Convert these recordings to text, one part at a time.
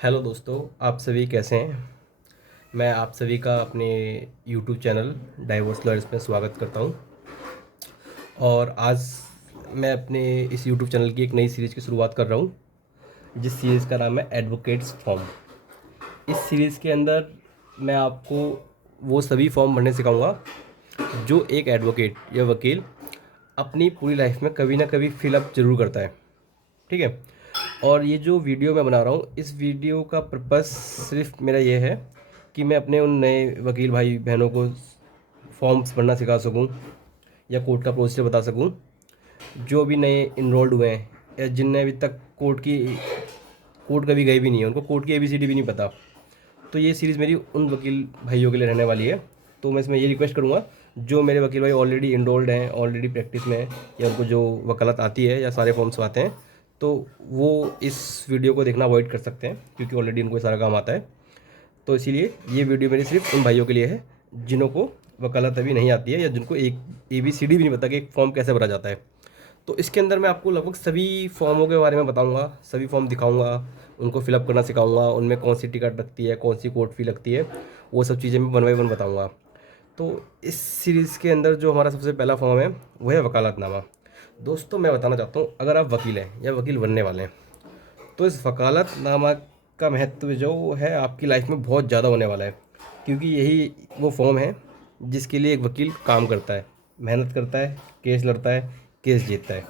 Hello दोस्तों, आप सभी कैसे हैं। मैं आप सभी का अपने यूट्यूब चैनल डाइवोर्स लॉयर्स में स्वागत करता हूं। और आज मैं अपने इस यूट्यूब चैनल की एक नई सीरीज़ की शुरुआत कर रहा हूं, जिस सीरीज़ का नाम है एडवोकेट्स फॉर्म। इस सीरीज़ के अंदर मैं आपको वो सभी फॉर्म भरने सिखाऊंगा जो एक एडवोकेट या वकील अपनी पूरी लाइफ में कभी ना कभी फिलअप ज़रूर करता है। ठीक है। और ये जो वीडियो मैं बना रहा हूँ, इस वीडियो का पर्पस सिर्फ मेरा ये है कि मैं अपने उन नए वकील भाई बहनों को फॉर्म्स भरना सिखा सकूँ या कोर्ट का प्रोसीजर बता सकूँ, जो अभी नए इनरोल्ड हुए हैं या जिनने अभी तक कोर्ट कभी गए भी नहीं है, उनको कोर्ट की एबीसीडी भी नहीं पता। तो ये सीरीज़ मेरी उन वकील भाइयों के लिए रहने वाली है। तो मैं इसमें ये रिक्वेस्ट करूँगा, जो मेरे वकील भाई ऑलरेडी इनरोल्ड हैं, ऑलरेडी प्रैक्टिस में हैं, या उनको जो वकालत आती है या सारे फॉर्म्स आते हैं, तो वो इस वीडियो को देखना अवॉइड कर सकते हैं, क्योंकि ऑलरेडी इनको सारा काम आता है। तो इसीलिए ये वीडियो मेरी सिर्फ उन भाइयों के लिए है जिन्हों वकालत अभी नहीं आती है, या जिनको एक ABCD भी नहीं पता कि एक फॉर्म कैसे भरा जाता है। तो इसके अंदर मैं आपको लगभग सभी फॉर्मों के बारे में बताऊंगा, सभी फॉर्म दिखाऊंगा, उनको फिलअप करना सिखाऊंगा, उनमें कौन सी टिकट लगती है, कौन सी कोर्ट फी लगती है, वो सब चीज़ें मैं 1 बाय 1 बताऊंगा। तो इस सीरीज़ के अंदर जो हमारा सबसे पहला फॉर्म है वो है वकालतनामा। दोस्तों, मैं बताना चाहता हूँ, अगर आप वकील हैं या वकील बनने वाले हैं, तो इस वकालतनामा का महत्व जो है आपकी लाइफ में बहुत ज़्यादा होने वाला है, क्योंकि यही वो फॉर्म है जिसके लिए एक वकील काम करता है, मेहनत करता है, केस लड़ता है, केस जीतता है।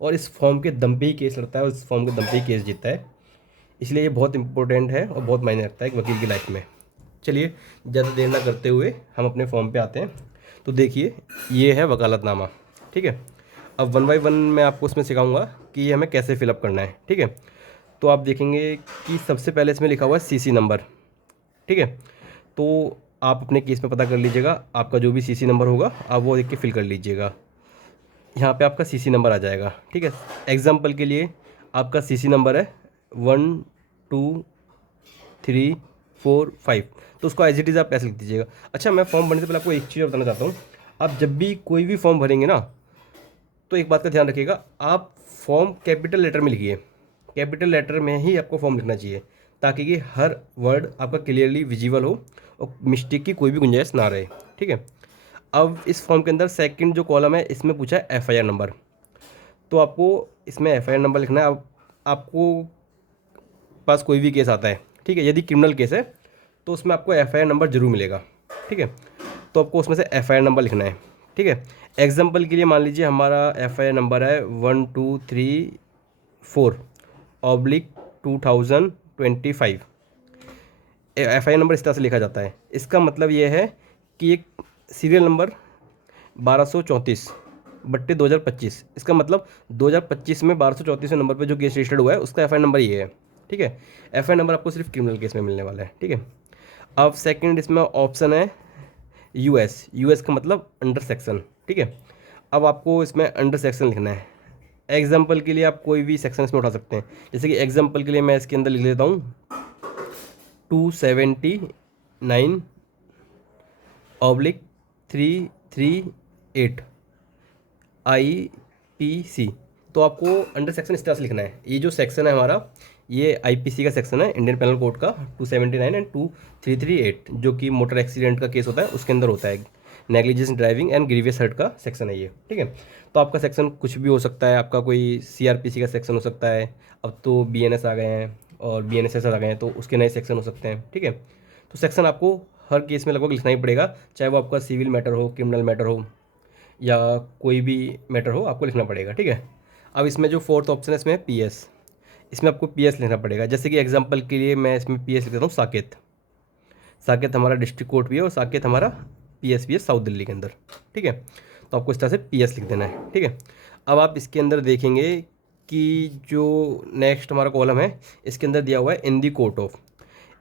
और इस फॉर्म के दम पे ही केस लड़ता है और इस फॉर्म के दम पे ही केस जीतता है। इसलिए ये बहुत इंपॉर्टेंट है और बहुत मायने रखता है एक वकील की लाइफ में। चलिए, ज़्यादा देर ना करते हुए हम अपने फॉर्म पे आते हैं। तो देखिए, ये है वकालतनामा। ठीक है। अब 1 बाय 1 मैं आपको उसमें सिखाऊंगा कि ये हमें कैसे फिलअप करना है। ठीक है। तो आप देखेंगे कि सबसे पहले इसमें लिखा हुआ है CC नंबर। ठीक है। तो आप अपने केस में पता कर लीजिएगा, आपका जो भी CC नंबर होगा आप वो देख के फिल कर लीजिएगा। यहाँ पे आपका CC नंबर आ जाएगा। ठीक है। एग्जाम्पल के लिए आपका CC नंबर है 1 2 3 4 5। तो उसको एज इट इज़ आप ऐसे लिख दीजिएगा। अच्छा, मैं फॉर्म भरने से पहले आपको एक चीज़ और बताना चाहता हूँ। आप जब भी कोई भी फॉर्म भरेंगे ना, तो एक बात का ध्यान रखिएगा, आप फॉर्म कैपिटल लेटर में लिखिए। कैपिटल लेटर में ही आपको फॉर्म लिखना चाहिए, ताकि कि हर वर्ड आपका क्लियरली विजिबल हो और मिस्टेक की कोई भी गुंजाइश ना रहे। ठीक है। अब इस फॉर्म के अंदर सेकंड जो कॉलम है, इसमें पूछा है FIR नंबर। तो आपको इसमें FIR नंबर लिखना है। अब आपको पास कोई भी केस आता है, ठीक है, यदि क्रिमिनल केस है तो उसमें आपको FIR नंबर जरूर मिलेगा। ठीक है। तो आपको उसमें से FIR नंबर लिखना है। ठीक है। एग्जाम्पल के लिए मान लीजिए हमारा FIR नंबर है 1234/2025। FIR नंबर इस तरह से लिखा जाता है। इसका मतलब ये है कि एक सीरियल नंबर 1234/2025, इसका मतलब 2025 में 1234वें नंबर पर जो केस रजिस्टर्ड हुआ है उसका FIR नंबर ये है। ठीक है। FIR नंबर आपको सिर्फ क्रिमिनल केस में मिलने वाला है। ठीक है। अब सेकंड इसमें ऑप्शन है US का मतलब अंडर सेक्शन। ठीक है। अब आपको इसमें अंडर सेक्शन लिखना है। एग्जाम्पल के लिए आप कोई भी सेक्शन इसमें उठा सकते हैं। जैसे कि एग्जाम्पल के लिए मैं इसके अंदर लिख लेता हूँ 279/338 IPC। तो आपको अंडर सेक्शन इस तरह से लिखना है। ये जो सेक्शन है हमारा, ये IPC का सेक्शन है, इंडियन पेनल कोड का 279 एंड 2338, जो कि मोटर एक्सीडेंट का केस होता है उसके अंदर होता है। Negligence driving and grievous hurt का सेक्शन है ये। ठीक है। तो आपका सेक्शन कुछ भी हो सकता है, आपका कोई CRPC का सेक्शन हो सकता है। अब तो BNS आ गए हैं और BNSS आ गए हैं, तो उसके नए सेक्शन हो सकते हैं। ठीक है। तो सेक्शन आपको हर केस में लगभग लिखना ही पड़ेगा, चाहे वो आपका सिविल मैटर हो, क्रिमिनल मैटर हो, या कोई भी मैटर हो, आपको लिखना पड़ेगा। ठीक है। अब इसमें जो फोर्थ ऑप्शन है, इसमें PS। इसमें आपको PS लिखना पड़ेगा। जैसे कि एग्जांपल के लिए मैं इसमें PS लिख देता हूँ साकेत। साकेत हमारा डिस्ट्रिक्ट कोर्ट भी है और साकेत हमारा PS भी है साउथ दिल्ली के अंदर। ठीक है। तो आपको इस तरह से PS लिख देना है। ठीक है। अब आप इसके अंदर देखेंगे कि जो नेक्स्ट हमारा कॉलम है, इसके अंदर दिया हुआ है in the court of.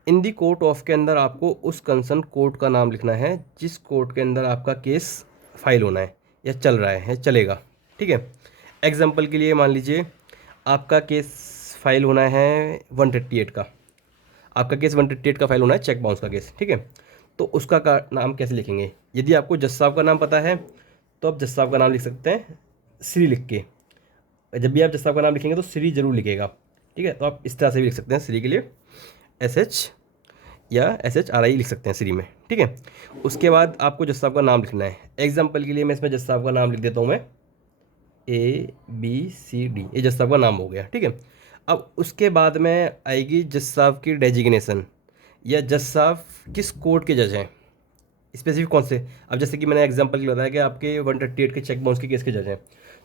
In the court of के अंदर आपको उस कंसर्न कोर्ट का नाम लिखना है जिस कोर्ट के अंदर आपका केस फाइल होना है या चल रहा है या चलेगा। ठीक है। एग्जाम्पल के लिए मान लीजिए आपका केस फाइल होना है 138 का। आपका केस 138 का फाइल होना है, चेक बाउंस का केस। ठीक है। तो उसका नाम कैसे लिखेंगे? यदि आपको जज साहब का नाम पता है तो आप जज साहब का नाम लिख सकते हैं श्री लिख के। जब भी आप जज साहब का नाम लिखेंगे तो श्री जरूर लिखेगा। ठीक है। तो आप इस तरह से भी लिख सकते हैं श्री के लिए। SH या SHRI लिख सकते हैं श्री में, ठीक है। उसके बाद आपको जज साहब का नाम लिखना है। एग्जाम्पल के लिए मैं इसमें जज साहब का नाम लिख देता हूँ मैं, ABCD, ये जज साहब का नाम हो गया, ठीक है। अब उसके बाद में आएगी जज साहब की डेजिग्नेशन, या जज साहब किस कोर्ट के जज हैं, स्पेसिफिक कौन से। अब जैसे कि मैंने एग्जांपल के लिए बताया कि आपके 138 के चेक बाउंस के केस के जज हैं,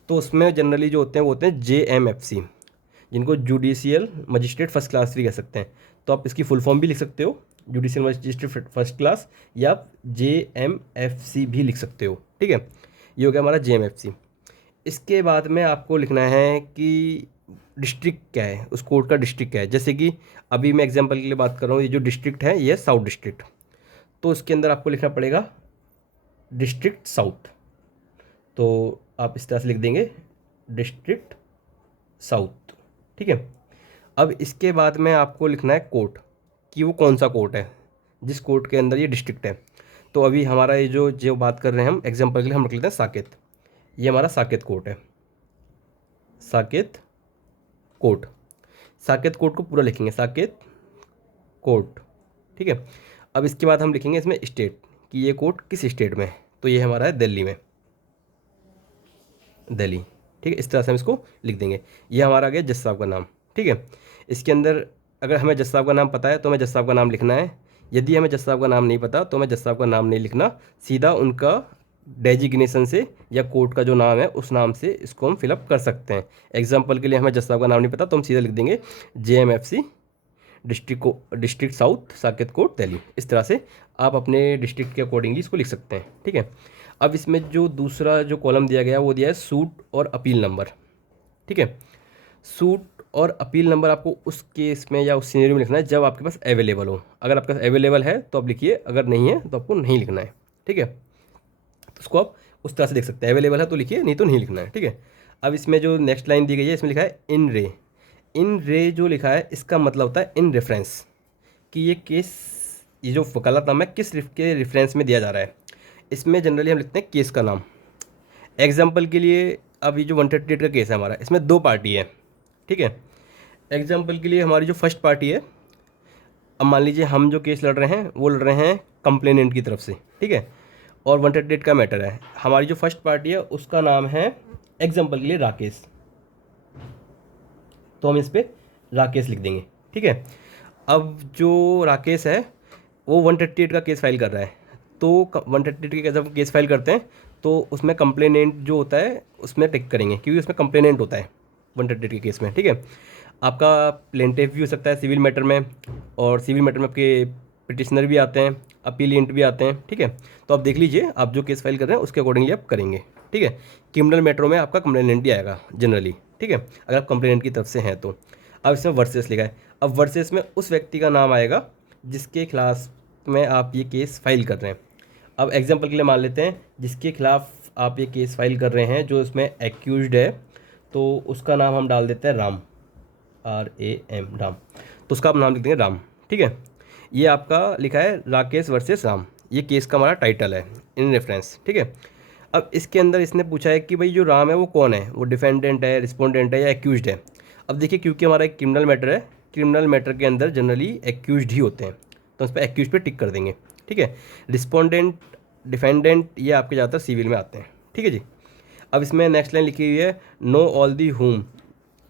तो उसमें जनरली जो होते हैं वो होते हैं JMFC, जिनको जुडिशियल मजिस्ट्रेट फर्स्ट क्लास भी कह सकते हैं। तो आप इसकी फुल फॉर्म भी लिख सकते हो, जुडिशियल मजिस्ट्रेट फर्स्ट क्लास, या आप JMFC भी लिख सकते हो, ठीक है। ये हो गया हमारा JMFC। इसके बाद में आपको लिखना है कि डिस्ट्रिक्ट क्या है, उस कोर्ट का डिस्ट्रिक्ट क्या है। जैसे कि अभी मैं एग्जांपल के लिए बात कर रहा हूँ, ये जो डिस्ट्रिक्ट है ये साउथ डिस्ट्रिक्ट, तो इसके अंदर आपको लिखना पड़ेगा डिस्ट्रिक्ट साउथ। तो आप इस तरह से लिख देंगे डिस्ट्रिक्ट साउथ, ठीक है। अब इसके बाद में आपको लिखना है कोर्ट, कि वो कौन सा कोर्ट है जिस कोर्ट के अंदर ये डिस्ट्रिक्ट है। तो अभी हमारा ये जो जो बात कर रहे हैं हम एग्जांपल के लिए हम रख लेते हैं साकेत, ये हमारा साकेत कोर्ट है, साकेत कोर्ट। साकेत कोर्ट को पूरा लिखेंगे, साकेत कोर्ट, ठीक है। अब इसके बाद हम लिखेंगे इसमें स्टेट, कि ये कोर्ट किस स्टेट में है, तो ये हमारा है दिल्ली में, दिल्ली, ठीक है। इस तरह से हम इसको लिख देंगे। ये हमारा आ गया जज साहब का नाम, ठीक है। इसके अंदर अगर हमें जज साहब का नाम पता है तो हमें जज साहब का नाम लिखना है। यदि हमें जज साहब का नाम नहीं पता तो हमें जज साहब का नाम नहीं लिखना, सीधा उनका डेजिग्नेशन से या कोर्ट का जो नाम है उस नाम से इसको हम फिलअप कर सकते हैं। एग्जाम्पल के लिए हमें जज साहब का नाम नहीं पता तो हम सीधा लिख देंगे JMFC district south Saket court Delhi. इस तरह से आप अपने डिस्ट्रिक्ट के अकॉर्डिंगली इसको लिख सकते हैं, ठीक है। अब इसमें जो दूसरा जो कॉलम दिया गया है वो दिया है सूट और अपील नंबर, ठीक है। सूट और अपील नंबर आपको उस केस में या उस सिनेरियो में लिखना है जब आपके पास अवेलेबल हो। अगर आपके पास अवेलेबल है तो आप लिखिए, अगर नहीं है तो आपको नहीं लिखना है, ठीक है। तो उसको आप उस तरह से देख सकते हैं, अवेलेबल है तो लिखिए, नहीं तो नहीं लिखना है, ठीक है। अब इसमें जो नेक्स्ट लाइन दी गई है इसमें लिखा है इन रे। इन रे जो लिखा है इसका मतलब होता है इन रेफरेंस, कि ये केस, ये जो वकालतनामा है किस के रेफरेंस में दिया जा रहा है। इसमें जनरली हम लिखते हैं केस का नाम। एग्जाम्पल के लिए अब ये जो 138 का केस है हमारा, इसमें दो पार्टी है, ठीक है। एग्जाम्पल के लिए हमारी जो फर्स्ट पार्टी है, अब मान लीजिए हम जो केस लड़ रहे हैं वो लड़ रहे हैं कंप्लेनेंट की तरफ से, ठीक है। और 138 का मैटर है, हमारी जो फर्स्ट पार्टी है उसका नाम है एग्जाम्पल के लिए राकेश, तो हम इस पर राकेश लिख देंगे, ठीक है। अब जो राकेश है वो 138 का केस फाइल कर रहा है, तो 138 के जब केस फाइल करते हैं तो उसमें कंप्लेनेंट जो होता है उसमें टिक करेंगे, क्योंकि उसमें कंप्लेनेंट होता है 138 के केस में, ठीक है। आपका प्लेंटिफ भी हो सकता है सिविल मैटर में, और सिविल मैटर में आपके पिटिशनर भी आते हैं, अपीलियंट भी आते हैं, ठीक है। तो आप देख लीजिए आप जो केस फाइल कर रहे हैं उसके अकॉर्डिंगली आप करेंगे, ठीक है। क्रिमिनल मैटरों में आपका कंप्लेनेंट ही आएगा जनरली, ठीक है, अगर आप कंप्लेनेंट की तरफ से हैं तो। अब इसमें वर्सेस लिखा है, अब वर्सेस में उस व्यक्ति का नाम आएगा जिसके खिलाफ में आप ये केस फाइल कर रहे हैं। अब एग्जांपल के लिए मान लेते हैं जिसके खिलाफ आप ये केस फाइल कर रहे हैं जो इसमें एक्यूज्ड है, तो उसका नाम हम डाल देते हैं राम, RAM, राम। तो उसका आप नाम लिख देंगे राम, ठीक है। ये आपका लिखा है राकेश वर्सेस राम, ये केस का हमारा टाइटल है इन रेफरेंस, ठीक है। अब इसके अंदर इसने पूछा है कि भाई जो राम है वो कौन है, वो डिफेंडेंट है, रिस्पोंडेंट है या एक्यूज्ड है। अब देखिए क्योंकि हमारा एक क्रिमिनल मैटर है, क्रिमिनल मैटर के अंदर जनरली एक्यूज्ड ही होते हैं, तो उस पर एक्यूज पे टिक कर देंगे, ठीक है। रिस्पोंडेंट, डिफेंडेंट ये आपके ज़्यादातर सिविल में आते हैं, ठीक है जी। अब इसमें नेक्स्ट लाइन लिखी हुई है know all the home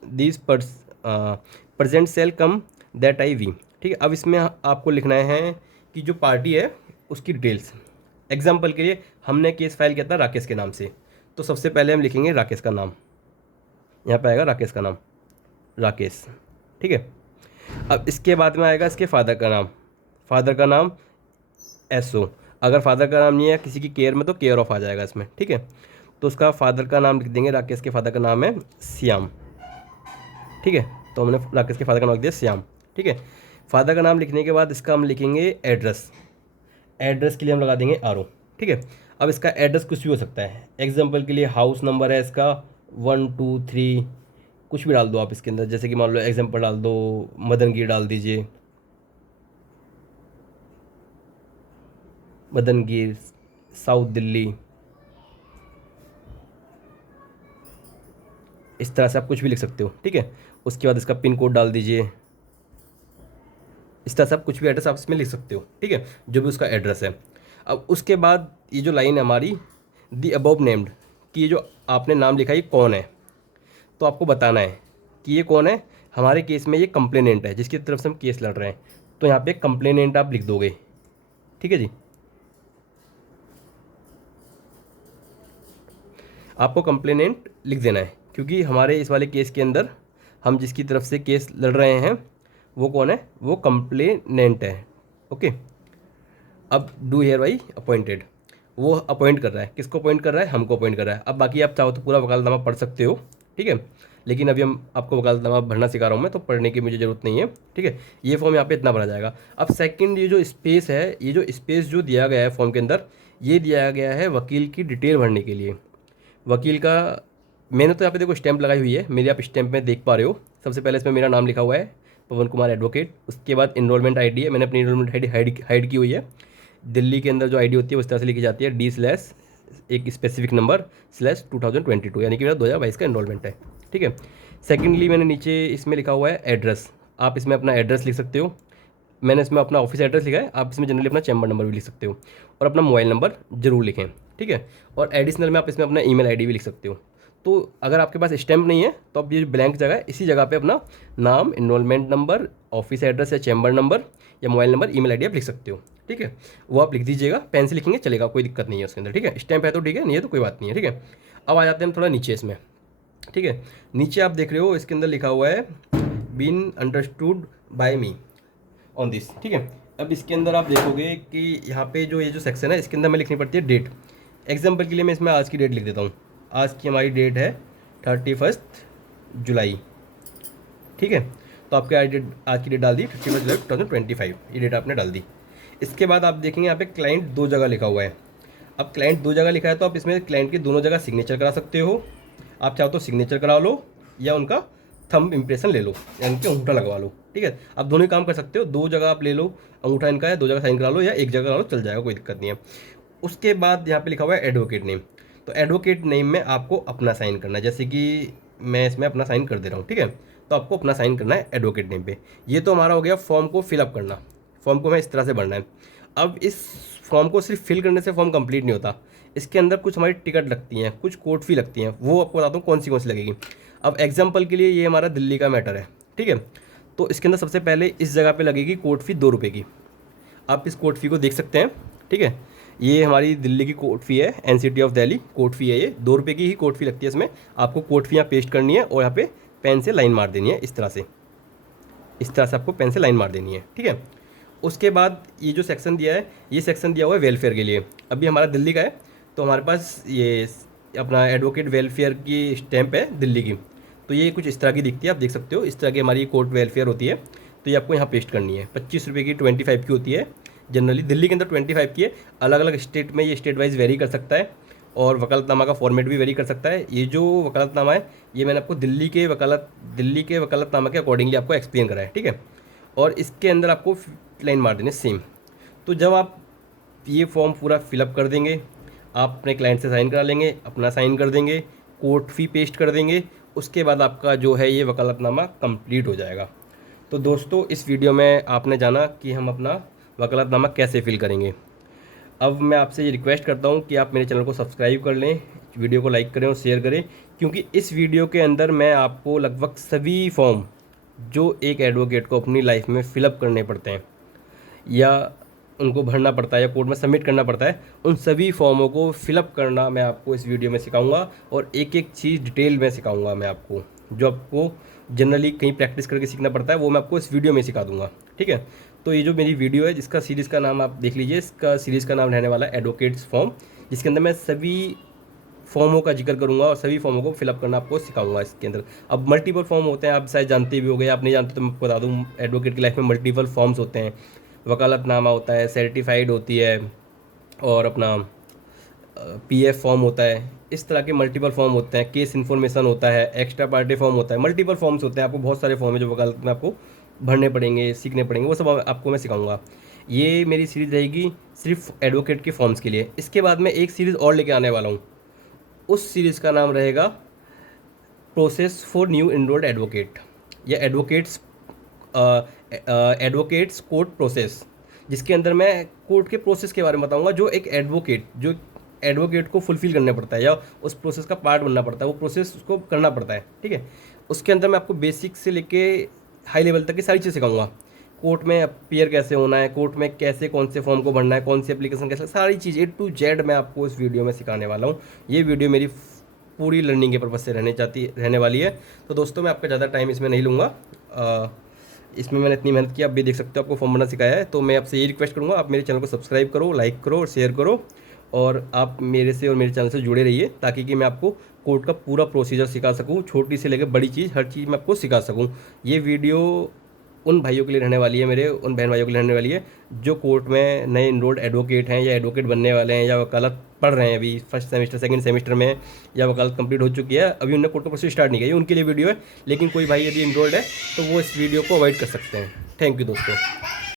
this present sell come that I we, ठीक है। अब इसमें आपको लिखना है कि जो पार्टी है उसकी डिटेल्स। एग्जाम्पल के लिए हमने केस फाइल किया था राकेश के नाम से, तो सबसे पहले हम लिखेंगे राकेश का नाम, यहाँ पे आएगा राकेश का नाम, राकेश, ठीक है। अब इसके बाद में आएगा इसके फादर का नाम, फादर का नाम SO, अगर फादर का नाम नहीं है किसी की केयर में तो केयर ऑफ आ जाएगा इसमें, ठीक है। तो उसका फादर का नाम लिख देंगे, राकेश के फादर का नाम है श्याम, ठीक है। तो हमने राकेश के फादर का नाम लिख दिया श्याम, ठीक है। फादर का नाम लिखने के बाद इसका हम लिखेंगे एड्रेस, एड्रेस के लिए हम लगा देंगे RO, ठीक है। अब इसका एड्रेस कुछ भी हो सकता है, एग्जाम्पल के लिए हाउस नंबर है इसका 1 2 3, कुछ भी डाल दो आप इसके अंदर, जैसे कि मान लो एग्जाम्पल डाल दो मदनगीर डाल दीजिए, मदनगीर साउथ दिल्ली, इस तरह से आप कुछ भी लिख सकते हो, ठीक है। उसके बाद इसका पिन कोड डाल दीजिए, इस तरह से आप कुछ भी एड्रेस आप इसमें लिख सकते हो, ठीक है, जो भी उसका एड्रेस है। अब उसके बाद ये जो लाइन है हमारी, दी अबव नेम्ड, कि ये जो आपने नाम लिखा है ये कौन है, तो आपको बताना है कि ये कौन है। हमारे केस में ये कंप्लेनेंट है जिसकी तरफ से हम केस लड़ रहे हैं, तो यहाँ पे कंप्लेनेंट आप लिख दोगे, ठीक है जी। आपको कंप्लेनेंट लिख देना है, क्योंकि हमारे इस वाले केस के अंदर हम जिसकी तरफ से केस लड़ रहे हैं वो कौन है, वो कंप्लेनेंट है। ओके, अब डू हेयर बाई अपॉइंटेड, वो अपॉइंट कर रहा है, किसको अपॉइंट कर रहा है, हमको अपॉइंट कर रहा है। अब बाकी आप चाहो तो पूरा वकालतनामा पढ़ सकते हो, ठीक है, लेकिन अभी हम आपको वकालतनामा भरना सिखा रहा हूँ मैं, तो पढ़ने की मुझे ज़रूरत नहीं है, ठीक है। ये फॉर्म यहाँ पे इतना भरा जाएगा। अब सेकंड, ये जो स्पेस है, ये जो स्पेस जो दिया गया है फॉर्म के अंदर, ये दिया गया है वकील की डिटेल भरने के लिए। वकील का मैंने तो यहाँ पे देखो स्टैंप लगाई हुई है मेरी, आप स्टैंप में देख पा रहे हो। सबसे पहले इसमें मेरा नाम लिखा हुआ है, पवन कुमार एडवोकेट। उसके बाद इनरोलमेंट आईडी है, मैंने अपनी इनरोलमेंट आईडी हाइड की हुई है। दिल्ली के अंदर जो आईडी होती है उस तरह से लिखी जाती है, D/ एक स्पेसिफिक नंबर /2022, यानी कि मेरा 2022 का इनरोलमेंट है, ठीक है। सेकेंडली मैंने नीचे इसमें लिखा हुआ है एड्रेस, आप इसमें अपना एड्रेस लिख सकते हो। मैंने इसमें अपना ऑफिस एड्रेस लिखा है, आप इसमें जनरली अपना चैम्बर नंबर भी लिख सकते हो, और अपना मोबाइल नंबर जरूर लिखें, ठीक है। और एडिशनल में आप इसमें अपना ईमेल आईडी भी लिख सकते हो। तो अगर आपके पास स्टैम्प नहीं है तो आप ये ब्लैंक जगह है, इसी जगह पे अपना नाम, इनरोलमेंट नंबर, ऑफिस एड्रेस या चैम्बर नंबर या मोबाइल नंबर, ईमेल आईडी आप लिख सकते हो, ठीक है। वो आप लिख दीजिएगा, पेन से लिखेंगे चलेगा, कोई दिक्कत नहीं है उसके अंदर, ठीक है। स्टैम्प है तो ठीक है, नहीं है तो कोई बात नहीं है, ठीक है। अब आ जाते हैं हम थोड़ा नीचे इसमें, ठीक है। नीचे आप देख रहे हो इसके अंदर लिखा हुआ है been understood by me on this, ठीक है। अब इसके अंदर आप देखोगे कि यहाँ पे जो ये जो सेक्शन है इसके अंदर में लिखनी पड़ती है डेट। एग्जाम्पल के लिए मैं इसमें आज की डेट लिख देता हूँ। आज की हमारी डेट है 31 जुलाई, ठीक है। तो आपके आज की डेट डाल दी 31 जुलाई 2025, ये डेट आपने डाल दी। इसके बाद आप देखेंगे यहाँ पे क्लाइंट 2 जगह लिखा हुआ है। अब क्लाइंट 2 जगह लिखा है तो आप इसमें क्लाइंट की दोनों जगह सिग्नेचर करा सकते हो। आप चाहो तो सिग्नेचर करा लो या उनका थंब इम्प्रेशन ले लो, यानी कि अंगूठा लगवा लो, ठीक है। आप दोनों ही काम कर सकते हो, 2 जगह आप ले लो, अंगूठा इनका है, 2 जगह साइन करा लो या 1 जगह करा लो, चल जाएगा, कोई दिक्कत नहीं है। उसके बाद यहाँ पे लिखा हुआ है एडवोकेट नेम, तो एडवोकेट नेम में आपको अपना साइन करना है, जैसे कि मैं इसमें अपना साइन कर दे रहा हूँ, ठीक है। तो आपको अपना साइन करना है एडवोकेट नेम पे। ये तो हमारा हो गया फॉर्म को फिलअप करना, फॉर्म को हमें इस तरह से भरना है। अब इस फॉर्म को सिर्फ फिल करने से फॉर्म कंप्लीट नहीं होता, इसके अंदर कुछ हमारी टिकट लगती हैं, कुछ कोर्ट फी लगती हैं, वो आपको बताता हूँ कौन सी लगेगी। अब एग्जाम्पल के लिए ये हमारा दिल्ली का मैटर है, ठीक है। तो इसके अंदर सबसे पहले इस जगह पे लगेगी कोर्ट फी 2 रुपये की। आप इस कोर्ट फी को देख सकते हैं, ठीक है। ये हमारी दिल्ली की कोर्ट फी है, NCT of Delhi court fee है, ये 2 रुपये की ही कोर्ट फी लगती है। इसमें आपको कोर्ट फी यहाँ पेस्ट करनी है और यहाँ पे पेन से लाइन मार देनी है, इस तरह से आपको पेन से लाइन मार देनी है, ठीक है। उसके बाद ये जो सेक्शन दिया है, ये सेक्शन दिया हुआ है वेलफेयर के लिए। अभी हमारा दिल्ली का है तो हमारे पास ये अपना एडवोकेट वेलफेयर की स्टैंप है दिल्ली की, तो ये कुछ इस तरह की दिखती है, आप देख सकते हो। इस तरह की हमारी कोर्ट वेलफेयर होती है, तो ये आपको यहाँ पेस्ट करनी है। 25 रुपये की, 25 की होती है जनरली, दिल्ली के अंदर 25 की है। अलग अलग स्टेट में ये स्टेट वाइज वेरी कर सकता है, और वकालतनामा का फॉर्मेट भी वेरी कर सकता है। ये जो वकालतनामा है ये मैंने आपको दिल्ली के वकालतनामा के अकॉर्डिंगली आपको एक्सप्लेन करा है, ठीक है। और इसके अंदर आपको लाइन मार देने सेम। तो जब आप ये फॉर्म पूरा फिलअप कर देंगे, आप अपने क्लाइंट से साइन करा लेंगे, अपना साइन कर देंगे, कोर्ट फी पेस्ट कर देंगे, उसके बाद आपका जो है ये वकालतनामा कंप्लीट हो जाएगा। तो दोस्तों इस वीडियो में आपने जाना कि हम अपना वकालतनामा कैसे फिल करेंगे। अब मैं आपसे ये रिक्वेस्ट करता हूँ कि आप मेरे चैनल को सब्सक्राइब कर लें, वीडियो को लाइक करें और शेयर करें, क्योंकि इस वीडियो के अंदर मैं आपको लगभग सभी फॉर्म जो एक एडवोकेट को अपनी लाइफ में फ़िलअप करने पड़ते हैं या उनको भरना पड़ता है या कोर्ट में सबमिट करना पड़ता है, उन सभी फॉर्मों को फिलअप करना मैं आपको इस वीडियो में सिखाऊंगा, और एक एक चीज़ डिटेल में सिखाऊंगा मैं आपको। जो आपको जनरली कहीं प्रैक्टिस करके सीखना पड़ता है वो मैं आपको इस वीडियो में सिखा दूंगा, ठीक है। तो ये जो मेरी वीडियो है, जिसका सीरीज़ का नाम आप देख लीजिए, इसका सीरीज़ का नाम रहने वाला है एडवोकेट्स फॉर्म, जिसके अंदर मैं सभी फॉर्मों का जिक्र करूंगा और सभी फॉर्मों को फिलअप करना आपको सिखाऊंगा इसके अंदर। अब मल्टीपल फॉर्म होते हैं, आप शायद जानते भी हो गए, आप नहीं जानते तो मैं बता दूं, एडवोकेट की लाइफ में मल्टीपल फॉर्म्स होते हैं। वकालतनामा होता है, सर्टिफाइड होती है, और अपना PF फॉर्म होता है, इस तरह के मल्टीपल फॉर्म होते हैं। केस इन्फॉर्मेशन होता है, एक्स्ट्रा पार्टी फॉर्म होता है, मल्टीपल फॉर्म्स होते हैं। आपको बहुत सारे फॉर्म है जो वकालत में आपको भरने पड़ेंगे, सीखने पड़ेंगे, वो सब आपको मैं सिखाऊंगा। ये मेरी सीरीज़ रहेगी सिर्फ एडवोकेट के फॉर्म्स के लिए। इसके बाद मैं एक सीरीज़ और लेके आने वाला हूँ, उस सीरीज़ का नाम रहेगा process for new enrolled advocate, या एडवोकेट्स एडवोकेट्स कोर्ट प्रोसेस, जिसके अंदर मैं कोर्ट के प्रोसेस के बारे में बताऊंगा जो एक एडवोकेट को फुलफिल करना पड़ता है या उस प्रोसेस का पार्ट बनना पड़ता है, वो प्रोसेस उसको करना पड़ता है। ठीक है, उसके अंदर मैं आपको बेसिक से लेके हाई लेवल तक की सारी चीज़ सिखाऊंगा। कोर्ट में अपीयर कैसे होना है, कोर्ट में कैसे कौन से फॉर्म को भरना है, कौन सी एप्लीकेशन कैसे, सारी चीज़ A to Z मैं आपको इस वीडियो में सिखाने वाला हूँ। ये वीडियो मेरी पूरी लर्निंग के पर्पज़ से रहने वाली है। तो दोस्तों मैं आपका ज़्यादा टाइम इसमें नहीं लूँगा। इसमें मैंने इतनी मेहनत की, आप भी देख सकते हो, आपको फॉर्म बनना सिखाया है। तो मैं आपसे ये रिक्वेस्ट करूँगा, आप मेरे चैनल को सब्सक्राइब करो, लाइक करो और शेयर करो, और आप मेरे से और मेरे चैनल से जुड़े रहिए ताकि कि मैं आपको कोर्ट का पूरा प्रोसीजर सिखा सकूँ, छोटी से लेकर बड़ी चीज़, हर चीज़ मैं आपको सिखा सकूँ। ये वीडियो उन भाइयों के लिए रहने वाली है, मेरे उन बहन भाइयों के लिए रहने वाली है जो कोर्ट में नए इनरोल्ड एडवोकेट हैं या एडवोकेट बनने वाले हैं या वकालत पढ़ रहे हैं, अभी फर्स्ट सेमेस्टर सेकंड सेमेस्टर में, या वकालत कंप्लीट हो चुकी है, अभी उन्होंने कोर्ट का प्रोसेस स्टार्ट नहीं किया, ये उनके लिए वीडियो है। लेकिन कोई भाई यदि इनरोल्ड है तो वो इस वीडियो को अवॉइड कर सकते हैं। थैंक यू दोस्तों।